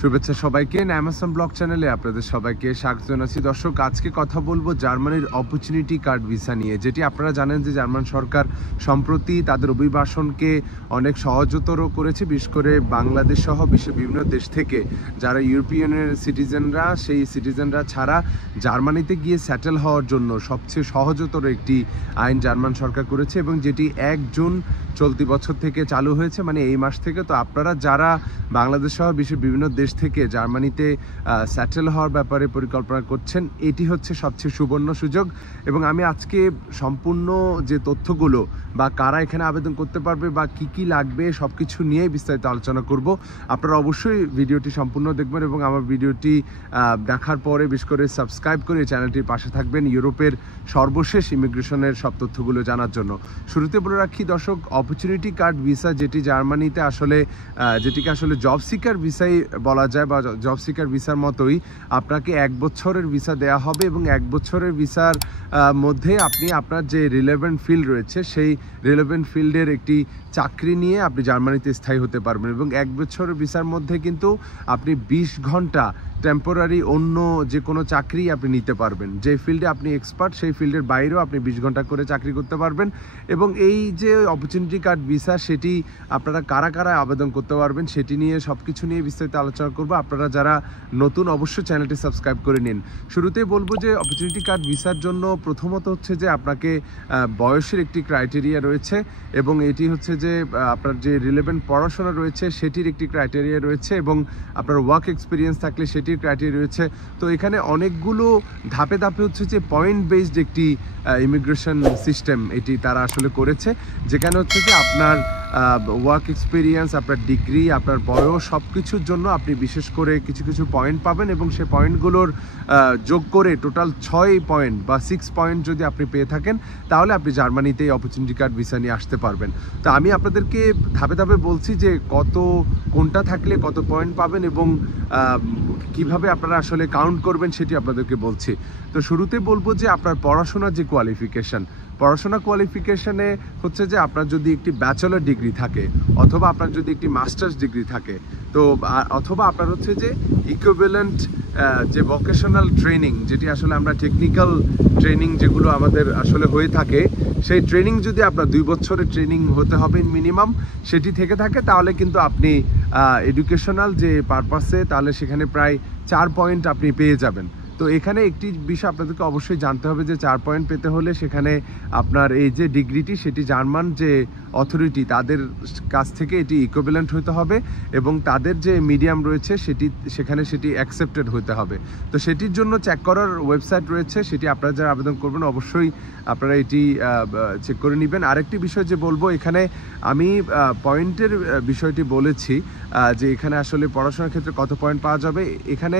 শুভেচ্ছা সবাইকে। Amazon blog চ্যানেলে আপনাদের সবাইকে স্বাগত জানাচ্ছি। দর্শক, আজকে কথা বলবো জার্মানির অপরচুনিটি কার্ড ভিসা নিয়ে, যেটি আপনারা জানেন যে জার্মান সরকার সম্প্রতি তাদের অভিবাসনকে অনেক সহজতর করেছে, বিশেষ করে বাংলাদেশ সহ বিশ্বের বিভিন্ন দেশ থেকে যারা ইউরোপিয়ানের সিটিজেনরা, সেই সিটিজেনরা ছাড়া জার্মানিতে গিয়ে সেটেল হওয়ার জন্য সবচেয়ে সহজতর একটি আইন জার্মান সরকার করেছে এবং যেটি 1 জুন চলতি বছর থেকে চালু হয়েছে, মানে এই মাস থেকে। তো আপনারা যারা বাংলাদেশ সহ বিশ্বের বিভিন্ন দেশ থেকে জার্মানিতে সেটেল হওয়ার ব্যাপারে পরিকল্পনা করছেন, এটি হচ্ছে সবচেয়ে সুবর্ণ সুযোগ। এবং আমি আজকে সম্পূর্ণ যে তথ্যগুলো বা কারা এখানে আবেদন করতে পারবে বা কি কি লাগবে সব কিছু নিয়েই বিস্তারিত আলোচনা করব। আপনারা অবশ্যই ভিডিওটি সম্পূর্ণ দেখবেন এবং আমার ভিডিওটি দেখার পরে বিশেষ করে সাবস্ক্রাইব করে চ্যানেলটির পাশে থাকবেন ইউরোপের সর্বশেষ ইমিগ্রেশনের সব তথ্যগুলো জানার জন্য। শুরুতে বলে রাখি দর্শক, অপরচুনিটি কার্ড ভিসা যেটি জার্মানিতে আসলে যেটিকে আসলে জব সিকার ভিসাই বলা যায় বা জব সিকার ভিসার মতোই, আপনাকে 1 বছরের ভিসা দেওয়া হবে এবং 1 বছরের ভিসার মধ্যে আপনি আপনার যে রিলেভেন্ট ফিল্ড রয়েছে সেই রিলেভেন্ট ফিল্ডের একটি চাকরি নিয়ে আপনি জার্মানিতে স্থায়ী হতে পারবেন। এবং 1 বছরের ভিসার মধ্যে কিন্তু আপনি 20 ঘন্টা টেম্পোরারি অন্য যে কোনো চাকরি আপনি নিতে পারবেন। যে ফিল্ডে আপনি এক্সপার্ট সেই ফিল্ডের বাইরেও আপনি 20 ঘন্টা করে চাকরি করতে পারবেন। এবং এই যে অপরচুনিটি কার্ড ভিসা, সেটি আপনারা কারা কারা আবেদন করতে পারবেন সেটি নিয়ে সব কিছু নিয়ে বিস্তারিত আলোচনা করবো। আপনারা যারা নতুন অবশ্যই চ্যানেলটি সাবস্ক্রাইব করে নিন। শুরুতেই বলবো যে অপরচুনিটি কার্ড ভিসার জন্য প্রথমত হচ্ছে যে আপনাকে বয়সের একটি ক্রাইটেরিয়া রয়েছে এবং এটি হচ্ছে যে আপনার যে রিলেভেন্ট পড়াশোনা রয়েছে সেটির একটি ক্রাইটেরিয়া রয়েছে এবং আপনার ওয়ার্ক এক্সপিরিয়েন্স থাকলে সেটির ক্রাইটেরিয়া রয়েছে। তো এখানে অনেকগুলো ধাপে ধাপে হচ্ছে যে পয়েন্ট বেসড একটি ইমিগ্রেশন সিস্টেম এটি তারা আসলে করেছে, যেখানে হচ্ছে যে আপনার ওয়ার্ক এক্সপিরিয়েন্স, আপনার ডিগ্রি, আপনার বয়স সব কিছুর জন্য আপনি বিশেষ করে কিছু কিছু পয়েন্ট পাবেন এবং সেই পয়েন্টগুলোর যোগ করে টোটাল 6 পয়েন্ট বা 6 পয়েন্ট যদি আপনি পেয়ে থাকেন তাহলে আপনি জার্মানিতে এই অপরচুনিটি কার্ড ভিসা নিয়ে আসতে পারবেন। তো আমি আপনাদেরকে ধাপে ধাপে বলছি যে কোনটা থাকলে কত পয়েন্ট পাবেন এবং কিভাবে আপনারা আসলে কাউন্ট করবেন সেটি আপনাদেরকে বলছি। তো শুরুতে বলবো যে আপনার পড়াশোনার যে পড়াশোনা কোয়ালিফিকেশনে হচ্ছে যে আপনার যদি একটি ব্যাচেলর ডিগ্রি থাকে অথবা আপনার যদি একটি মাস্টার্স ডিগ্রি থাকে, তো অথবা আপনার হচ্ছে যে ইকুইভ্যালেন্ট যে ভোকেশনাল ট্রেনিং, যেটি আসলে আমরা টেকনিক্যাল ট্রেনিং যেগুলো আমাদের আসলে হয়ে থাকে, সেই ট্রেনিং যদি আপনার 2 বছরের ট্রেনিং হতে হবে মিনিমাম, সেটি থেকে থাকে তাহলে কিন্তু আপনি এডুকেশনাল যে পারপাসে তাহলে সেখানে প্রায় 4 পয়েন্ট আপনি পেয়ে যাবেন। তো এখানে একটি বিষয় আপনাদেরকে অবশ্যই জানতে হবে যে 4 পয়েন্ট পেতে হলে সেখানে আপনার এই যে ডিগ্রিটি সেটি জার্মান যে অথরিটি তাদের কাছ থেকে এটি ইকুইভ্যালেন্ট হতে হবে এবং তাদের যে মিডিয়াম রয়েছে সেখানে সেটি অ্যাকসেপ্টেড হতে হবে। তো সেটির জন্য চেক করার ওয়েবসাইট রয়েছে, সেটি আপনারা যারা আবেদন করবেন অবশ্যই আপনারা এটি চেক করে নেবেন। আরেকটি বিষয় যে বলবো, এখানে আমি পয়েন্টের বিষয়টি বলেছি যে এখানে আসলে পড়াশোনার ক্ষেত্রে কত পয়েন্ট পাওয়া যাবে। এখানে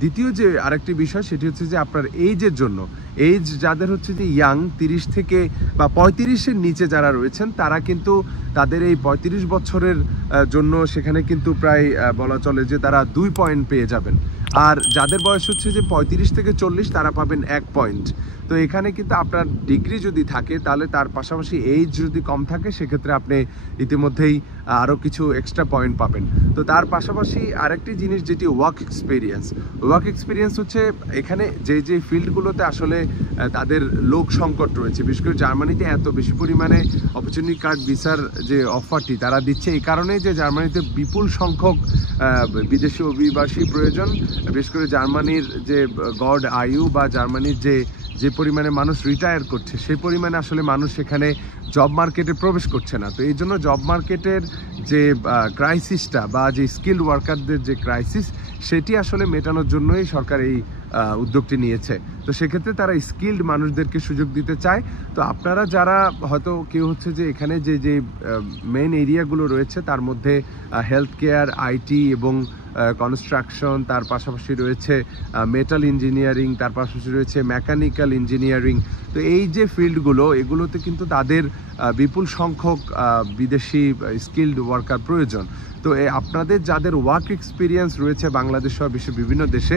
দ্বিতীয় যে আরেকটি বিষয় সেটি হচ্ছে যে আপনার এইজের জন্য, এইজ যাদের হচ্ছে যে ইয়াং 30 থেকে বা 35-এর নিচে যারা রয়েছেন তারা কিন্তু তাদের এই 35 বছরের জন্য সেখানে কিন্তু প্রায় বলা চলে যে তারা 2 পয়েন্ট পেয়ে যাবেন। আর যাদের বয়স হচ্ছে যে 35 থেকে 40 তারা পাবেন 1 পয়েন্ট। তো এখানে কিন্তু আপনার ডিগ্রি যদি থাকে তাহলে তার পাশাপাশি এইজ যদি কম থাকে সেক্ষেত্রে আপনি ইতিমধ্যেই আরও কিছু এক্সট্রা পয়েন্ট পাবেন। তো তার পাশাপাশি আরেকটি জিনিস যেটি ওয়ার্ক এক্সপিরিয়েন্স হচ্ছে এখানে যে ফিল্ডগুলোতে আসলে তাদের লোক সংকট রয়েছে, বিশেষ করে জার্মানিতে এত বেশি পরিমাণে অপরচুনিটি কার্ড ভিসার যে অফারটি তারা দিচ্ছে এই কারণেই যে জার্মানিতে বিপুল সংখ্যক বিদেশি অভিবাসী প্রয়োজন। বিশেষ করে জার্মানির যে গড় আয়ু বা জার্মানির যে পরিমাণে মানুষ রিটায়ার করছে সেই পরিমাণে আসলে মানুষ সেখানে জব মার্কেটে প্রবেশ করছে না। তো এই জন্য জব মার্কেটের যে ক্রাইসিসটা বা যে স্কিল্ড ওয়ার্কারদের যে ক্রাইসিস সেটি আসলে মেটানোর জন্যই সরকার এই উদ্যোগটি নিয়েছে। তো সেক্ষেত্রে তারা স্কিল্ড মানুষদেরকে সুযোগ দিতে চায়। তো আপনারা যারা হয়তো কেউ হচ্ছে যে এখানে যে মেইন এরিয়াগুলো রয়েছে তার মধ্যে হেলথ কেয়ার, আইটি এবং কনস্ট্রাকশন, তার পাশাপাশি রয়েছে মেটাল ইঞ্জিনিয়ারিং, তার পাশাপাশি রয়েছে মেকানিক্যাল ইঞ্জিনিয়ারিং। তো এই যে ফিল্ডগুলো এগুলোতে কিন্তু তাদের বিপুল সংখ্যক বিদেশি স্কিল্ড ওয়ার্কার প্রয়োজন। তো আপনাদের যাদের ওয়ার্ক এক্সপিরিয়েন্স রয়েছে বাংলাদেশ সহ বিশ্বের বিভিন্ন দেশে,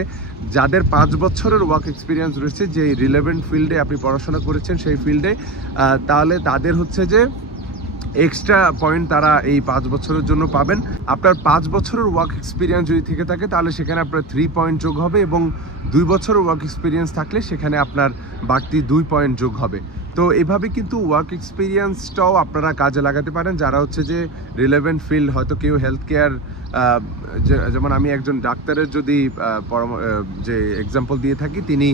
যাদের 5 বছরের ওয়ার্ক এক্সপিরিয়েন্স রয়েছে যে রিলেভেন্ট ফিল্ডে আপনি পড়াশোনা করেছেন সেই ফিল্ডে, তাহলে তাদের হচ্ছে যে এক্সট্রা পয়েন্ট তারা এই 5 বছরের জন্য পাবেন। আপনার 5 বছরের ওয়ার্ক এক্সপিরিয়েন্স যদি থেকে থাকে তাহলে সেখানে আপনার 3 পয়েন্ট যোগ হবে, এবং 2 বছরের ওয়ার্ক এক্সপিরিয়েন্স থাকলে সেখানে আপনার বাড়তি 2 পয়েন্ট যোগ হবে। তো এভাবে কিন্তু ওয়ার্ক এক্সপিরিয়েন্সটাও আপনারা কাজে লাগাতে পারেন, যারা হচ্ছে যে রিলেভেন্ট ফিল্ড, হয়তো কেউ হেলথ কেয়ার, যেমন আমি একজন ডাক্তারের যদি যে এক্সাম্পল দিয়ে থাকি, তিনি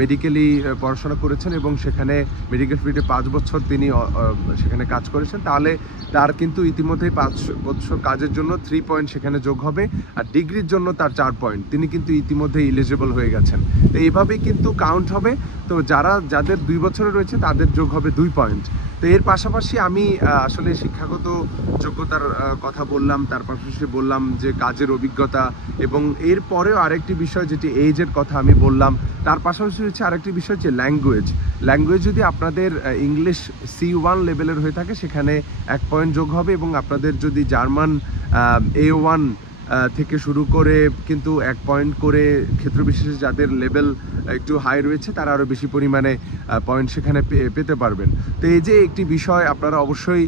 মেডিকেলি পড়াশোনা করেছেন এবং সেখানে মেডিকেল ফিল্ডে 5 বছর তিনি সেখানে কাজ করেছেন, তাহলে তার কিন্তু ইতিমধ্যেই 5 বছর কাজের জন্য 3 পয়েন্ট সেখানে যোগ হবে, আর ডিগ্রির জন্য তার 4 পয়েন্ট, তিনি কিন্তু ইতিমধ্যেই এলিজিবল হয়ে গেছেন। তো এইভাবেই কিন্তু কাউন্ট হবে। তো যাদের 2 বছরে রয়েছে তাদের যোগ হবে 2 পয়েন্ট। তো এর পাশাপাশি আমি আসলে শিক্ষাগত যোগ্যতার কথা বললাম, তার পাশাপাশি বললাম যে কাজের অভিজ্ঞতা, এবং এর পরেও আরেকটি বিষয় যেটি এইজের কথা আমি বললাম, তার পাশাপাশি হচ্ছে আরেকটি বিষয় যে ল্যাঙ্গুয়েজ যদি আপনাদের ইংলিশ C1 লেভেলের হয়ে থাকে সেখানে 1 পয়েন্ট যোগ হবে, এবং আপনাদের যদি জার্মান A1 থেকে শুরু করে কিন্তু 1 পয়েন্ট করে, ক্ষেত্র বিশেষে যাদের লেভেল একটু হাই রয়েছে তারা আরও বেশি পরিমাণে পয়েন্ট সেখানে পেতে পারবেন। তো এই যে একটি বিষয়, আপনারা অবশ্যই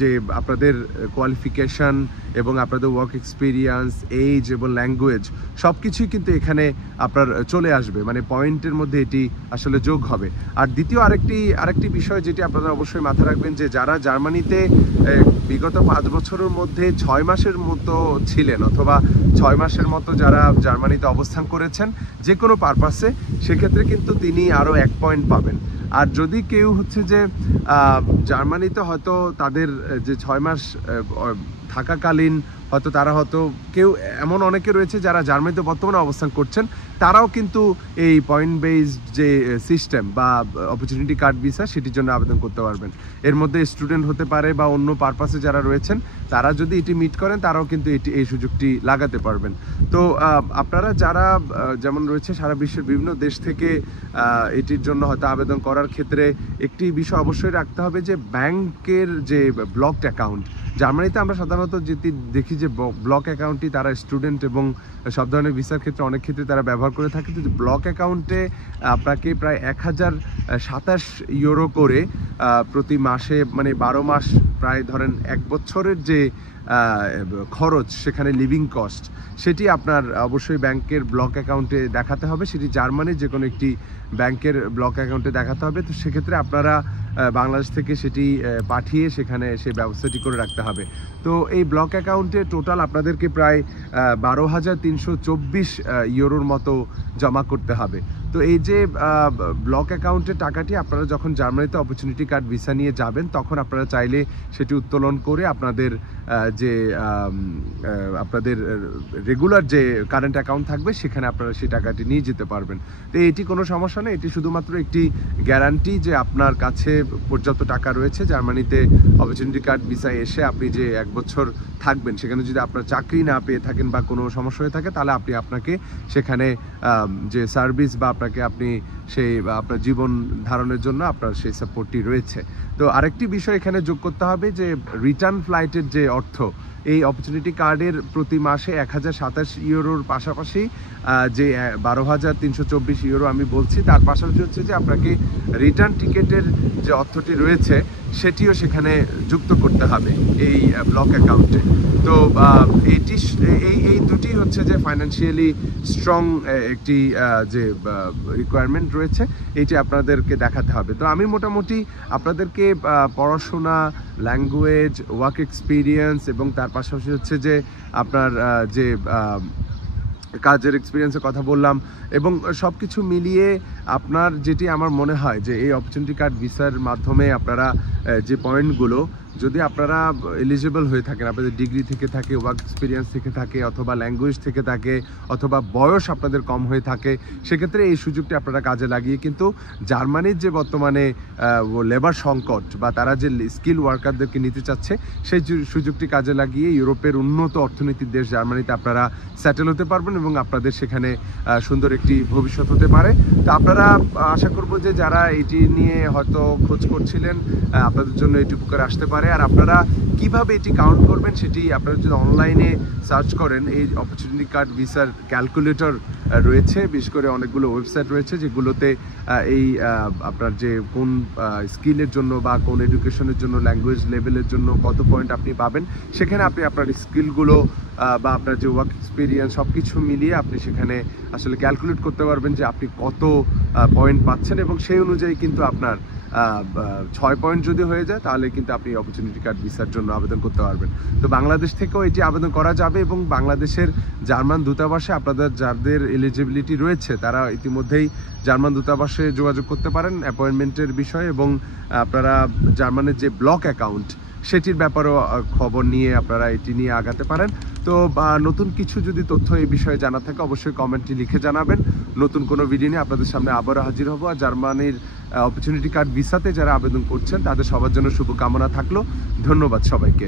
যে আপনাদের কোয়ালিফিকেশান এবং আপনাদের ওয়ার্ক এক্সপিরিয়েন্স, এইজ এবং ল্যাঙ্গুয়েজ সব কিছুই কিন্তু এখানে আপনার চলে আসবে, মানে পয়েন্টের মধ্যে এটি আসলে যোগ হবে। আর দ্বিতীয় আরেকটি বিষয় যেটি আপনারা অবশ্যই মাথায় রাখবেন, যে যারা জার্মানিতে বিগত 5 বছরের মধ্যে 6 মাসের মতো ছিলেন, অথবা 6 মাসের মতো যারা জার্মানিতে অবস্থান করেছেন যে কোনো পারপাসে, সেক্ষেত্রে কিন্তু তিনি আরও 1 পয়েন্ট পাবেন। আর যদি কেউ হচ্ছে যে জার্মানিতে হয়তো তাদের যে 6 মাস থাকাকালীন তারা কেউ এমন অনেকে রয়েছে যারা জার্মানিতে বর্তমানে অবস্থান করছেন, তারাও কিন্তু এই পয়েন্ট বেসড যে সিস্টেম বা অপরচুনিটি কার্ড ভিসা সেটির জন্য আবেদন করতে পারবেন। এর মধ্যে স্টুডেন্ট হতে পারে বা অন্য পারপাসে যারা রয়েছেন, তারা যদি এটি মিট করেন তারাও কিন্তু এই সুযোগটি লাগাতে পারবেন। তো আপনারা যারা যেমন রয়েছে সারা বিশ্বের বিভিন্ন দেশ থেকে এটির জন্য হয়তো আবেদন করার ক্ষেত্রে একটি বিষয় অবশ্যই রাখতে হবে, যে ব্যাংকের যে ব্লকড অ্যাকাউন্ট, জার্মানিতে আমরা সাধারণত যেটি দেখি যে ব্লক অ্যাকাউন্টটি তারা স্টুডেন্ট এবং সব ধরনের ভিসার ক্ষেত্রে অনেক ক্ষেত্রে তারা ব্যবহার করে থাকে। তো ব্লক অ্যাকাউন্টে আপনাকে প্রায় 1027 ইউরো করে প্রতি মাসে, মানে 12 মাস, প্রায় ধরেন 1 বছরের যে খরচ, সেখানে লিভিং কস্ট, সেটি আপনার অবশ্যই ব্যাংকের ব্লক অ্যাকাউন্টে দেখাতে হবে। সেটি জার্মানির যে কোনো একটি ব্যাংকের ব্লক অ্যাকাউন্টে দেখাতে হবে। তো সেক্ষেত্রে আপনারা বাংলাদেশ থেকে সেটি পাঠিয়ে সেখানে সেই ব্যবস্থাটি করে রাখতে হবে। তো এই ব্লক অ্যাকাউন্টে টোটাল আপনাদেরকে প্রায় 12,324 ইউরোর মতো জমা করতে হবে। তো এই যে ব্লক অ্যাকাউন্টের টাকাটি আপনারা যখন জার্মানিতে অপরচুনিটি কার্ড ভিসা নিয়ে যাবেন, তখন আপনারা চাইলে সেটি উত্তোলন করে আপনাদের যে আপনাদের রেগুলার যে কারেন্ট অ্যাকাউন্ট থাকবে সেখানে আপনারা সেই টাকাটি নিয়ে যেতে পারবেন। তো এটি কোনো সমস্যা নেই, এটি শুধুমাত্র একটি গ্যারান্টি যে আপনার কাছে পর্যাপ্ত টাকা রয়েছে জার্মানিতে অপরচুনিটি কার্ড ভিসা এসে আপনি যে 1 বছর থাকবেন, সেখানে যদি আপনার চাকরি না পেয়ে থাকেন বা কোনো সমস্যা হয়ে থাকে, তাহলে আপনাকে সেখানে যে সার্ভিস বা আপনি সেই আপনার জীবন ধারণের জন্য আপনার সেই সাপোর্টটি রয়েছে। তো আরেকটি বিষয় এখানে যোগ করতে হবে, যে রিটার্ন ফ্লাইটের যে অর্থ, এই অপরচুনিটি কার্ডের প্রতি মাসে 1027 ইউরোর পাশাপাশি যে 12,324 ইউরো আমি বলছি, তার পাশাপাশি হচ্ছে যে আপনাকে রিটার্ন টিকেটের যে অর্থটি রয়েছে সেটিও সেখানে যুক্ত করতে হবে এই ব্লক অ্যাকাউন্টে। তো এই দুটি হচ্ছে যে ফাইন্যান্সিয়ালি স্ট্রং একটি যে রিকোয়ারমেন্ট রয়েছে, এইটি আপনাদেরকে দেখাতে হবে। তো আমি মোটামুটি আপনাদেরকে পড়াশোনা, ল্যাঙ্গুয়েজ, ওয়ার্ক এক্সপিরিয়েন্স এবং তার পাশাপাশি হচ্ছে যে আপনার যে কাজের এক্সপিরিয়েন্সের কথা বললাম, এবং সব কিছু মিলিয়ে আপনার যেটি আমার মনে হয় যে এই অপরচুনিটি কার্ড ভিসার মাধ্যমে আপনারা যে পয়েন্টগুলো, যদি আপনারা এলিজিবল হয়ে থাকেন, আপনাদের ডিগ্রি থেকে থাকে, ওয়ার্ক এক্সপিরিয়েন্স থেকে থাকে, অথবা ল্যাঙ্গুয়েজ থেকে থাকে, অথবা বয়স আপনাদের কম হয়ে থাকে, সেক্ষেত্রে এই সুযোগটি আপনারা কাজে লাগিয়ে কিন্তু জার্মানির যে বর্তমানে লেবার সংকট বা তারা যে স্কিল ওয়ার্কারদেরকে নিতে চাচ্ছে, সেই সুযোগটি কাজে লাগিয়ে ইউরোপের উন্নত অর্থনীতির দেশ জার্মানিতে আপনারা সেটেল হতে পারবেন এবং আপনাদের সেখানে সুন্দর একটি ভবিষ্যৎ হতে পারে। তো আপনারা আশা করব যে যারা এটি নিয়ে হয়তো খোঁজ করছিলেন, আপনাদের জন্য এটি উপকার আসতে পারে। আর আপনারা কিভাবে এটি কাউন্ট করবেন সেটি আপনারা যদি অনলাইনে সার্চ করেন, এই অপরচুনিটি কার্ড ভিসার ক্যালকুলেটর রয়েছে, বিশেষ করে অনেকগুলো ওয়েবসাইট রয়েছে যেগুলোতে এই আপনার যে কোন স্কিলের জন্য বা কোন এডুকেশনের জন্য, ল্যাঙ্গুয়েজ লেভেলের জন্য কত পয়েন্ট আপনি পাবেন, সেখানে আপনি আপনার স্কিলগুলো বা আপনার যে ওয়ার্ক এক্সপিরিয়েন্স সব কিছু মিলিয়ে আপনি সেখানে আসলে ক্যালকুলেট করতে পারবেন যে আপনি কত পয়েন্ট পাচ্ছেন, এবং সেই অনুযায়ী কিন্তু আপনার 6 পয়েন্ট যদি হয়ে যায় তাহলে কিন্তু আপনি অপরচুনিটি কার্ড ভিসার জন্য আবেদন করতে পারবেন। তো বাংলাদেশ থেকেও এটি আবেদন করা যাবে, এবং বাংলাদেশের জার্মান দূতাবাসে আপনাদের যাদের এলিজিবিলিটি রয়েছে তারা ইতিমধ্যেই জার্মান দূতাবাসে যোগাযোগ করতে পারেন অ্যাপয়েন্টমেন্টের বিষয়ে, এবং আপনারা জার্মানের যে ব্লক অ্যাকাউন্ট সেটির ব্যাপারেও খবর নিয়ে আপনারা এটি নিয়ে আগাতে পারেন। তো নতুন কিছু যদি তথ্য এই বিষয়ে জানা থাকে অবশ্যই কমেন্টে লিখে জানাবেন। নতুন কোনো ভিডিও নিয়ে আপনাদের সামনে আবারও হাজির হব। আর জার্মানির অপরচুনিটি কার্ড ভিসাতে যারা আবেদন করছেন তাদের সবার জন্য শুভকামনা থাকলো। ধন্যবাদ সবাইকে।